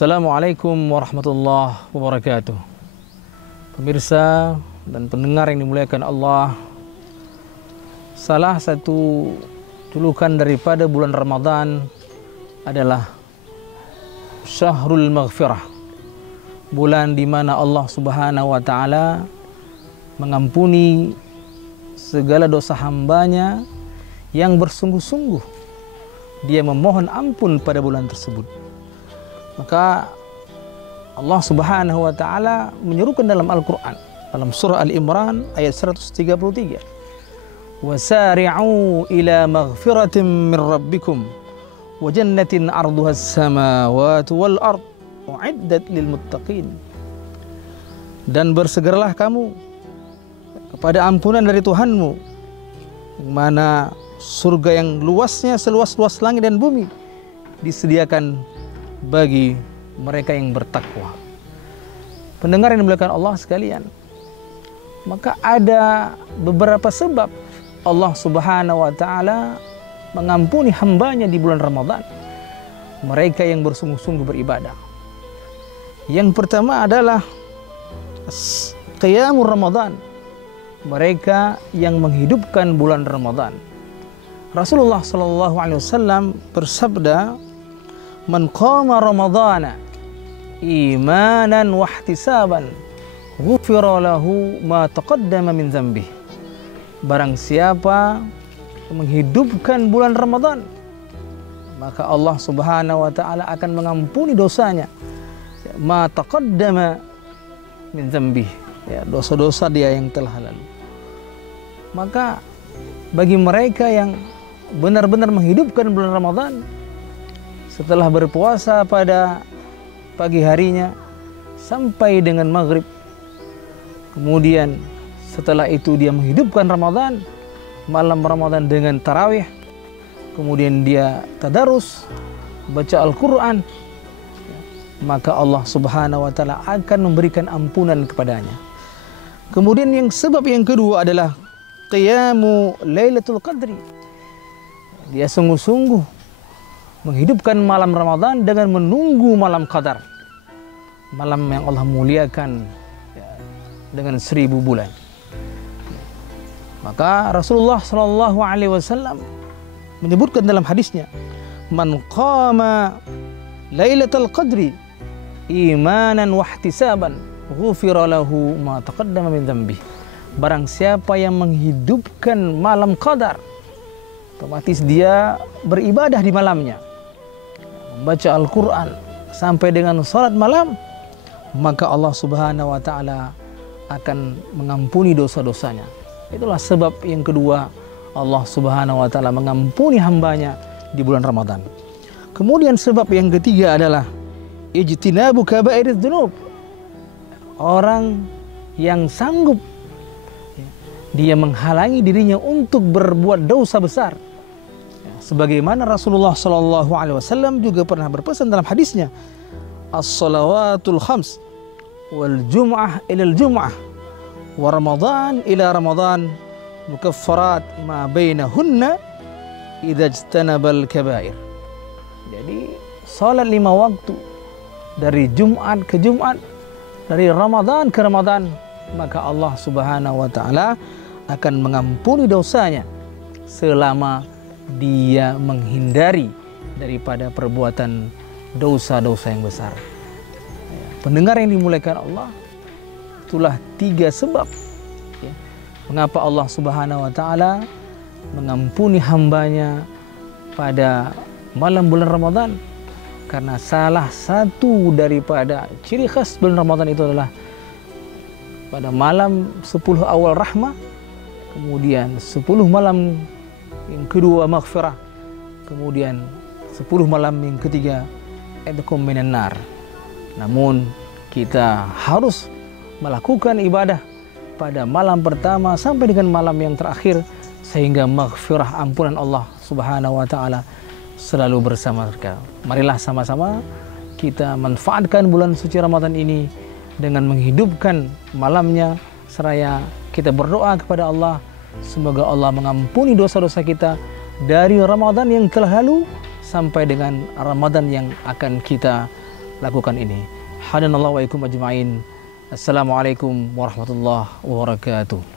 Assalamualaikum warahmatullahi wabarakatuh. Pemirsa dan pendengar yang dimuliakan Allah, salah satu julukan daripada bulan Ramadan adalah Syahrul Maghfirah, bulan di mana Allah Subhanahu wa taala mengampuni segala dosa hambanya yang bersungguh-sungguh dia memohon ampun pada bulan tersebut. Maka Allah Subhanahu wa taala menyerukan dalam Al-Qur'an dalam surah Al-Imran ayat 133, "Wasari'u ila maghfiratin min rabbikum wa jannatin 'arduha as-samawati wal ard u'iddat lil muttaqin." Dan bersegeralah kamu kepada ampunan dari Tuhanmu, yang mana surga yang luasnya seluas-luas langit dan bumi disediakan bagi mereka yang bertakwa. Pendengar yang dimuliakan Allah sekalian, maka ada beberapa sebab Allah Subhanahu wa taala mengampuni hambanya di bulan Ramadan, mereka yang bersungguh-sungguh beribadah. Yang pertama adalah qiyamul Ramadan, mereka yang menghidupkan bulan Ramadan. Rasulullah sallallahu alaihi wasallam bersabda, "Man qama Ramadhana imanan wa ihtisaban ghufira lahu ma taqaddama min dzambih." Barang siapa menghidupkan bulan Ramadan, maka Allah Subhanahu wa taala akan mengampuni dosanya, ma taqaddama min dzambih, ya, dosa-dosa dia yang telah lalu. Maka bagi mereka yang benar-benar menghidupkan bulan Ramadan, setelah berpuasa pada pagi harinya sampai dengan maghrib, kemudian setelah itu dia menghidupkan Ramadan, malam Ramadan dengan tarawih, kemudian dia tadarus, baca Al-Quran, maka Allah Subhanahu wa taala akan memberikan ampunan kepadanya. Kemudian sebab yang kedua adalah qiyamu Lailatul Qadri. Dia sungguh-sungguh menghidupkan malam Ramadan dengan menunggu malam Qadar, malam yang Allah muliakan, ya, dengan 1000 bulan. Maka Rasulullah sallallahu alaihi wasallam menyebutkan dalam hadisnya, "Man qama Lailatul Qadri imanan wa ihtisaban ghufira lahu ma taqaddama min dzambih." Barang siapa yang menghidupkan malam Qadar, otomatis dia beribadah di malamnya, membaca Al-Quran sampai dengan salat malam, maka Allah Subhanahu wa taala akan mengampuni dosa-dosanya. Itulah sebab yang kedua Allah Subhanahu wa taala mengampuni hambanya di bulan Ramadan. Kemudian sebab yang ketiga adalah ijtinabu kabairidz dzunub. Orang yang sanggup dia menghalangi dirinya untuk berbuat dosa besar. Sebagaimana Rasulullah sallallahu alaihi wasallam juga pernah berpesan dalam hadisnya, "As-salawatul khams wal jum'ah ilal jum'ah wa Ramadan ila Ramadan mukaffarat ma bainahunna idza ijtanabal kabair." Jadi salat 5 waktu dari Jumat ke Jumat, dari Ramadan ke Ramadan, maka Allah Subhanahu wa taala akan mengampuni dosanya selama dia menghindari daripada perbuatan dosa-dosa yang besar. Pendengar yang dimuliakan Allah, itulah 3 sebab, ya, mengapa Allah Subhanahu wa taala mengampuni hambanya pada malam bulan Ramadan. Karena salah satu daripada ciri khas bulan Ramadan itu adalah pada malam 10 awal rahmah, kemudian 10 malam yang kedua maghfirah, kemudian 10 malam yang ketiga idqum minan nar. Namun kita harus melakukan ibadah pada malam pertama sampai dengan malam yang terakhir, sehingga maghfirah, ampunan Allah Subhanahu wa taala selalu bersama kita. Marilah sama-sama kita manfaatkan bulan suci Ramadan ini dengan menghidupkan malamnya, seraya kita berdoa kepada Allah, semoga Allah mengampuni dosa-dosa kita dari Ramadan yang telah lalu sampai dengan Ramadan yang akan kita lakukan ini. Hadanallahu wa ikum ajma'in. Assalamualaikum warahmatullahi wabarakatuh.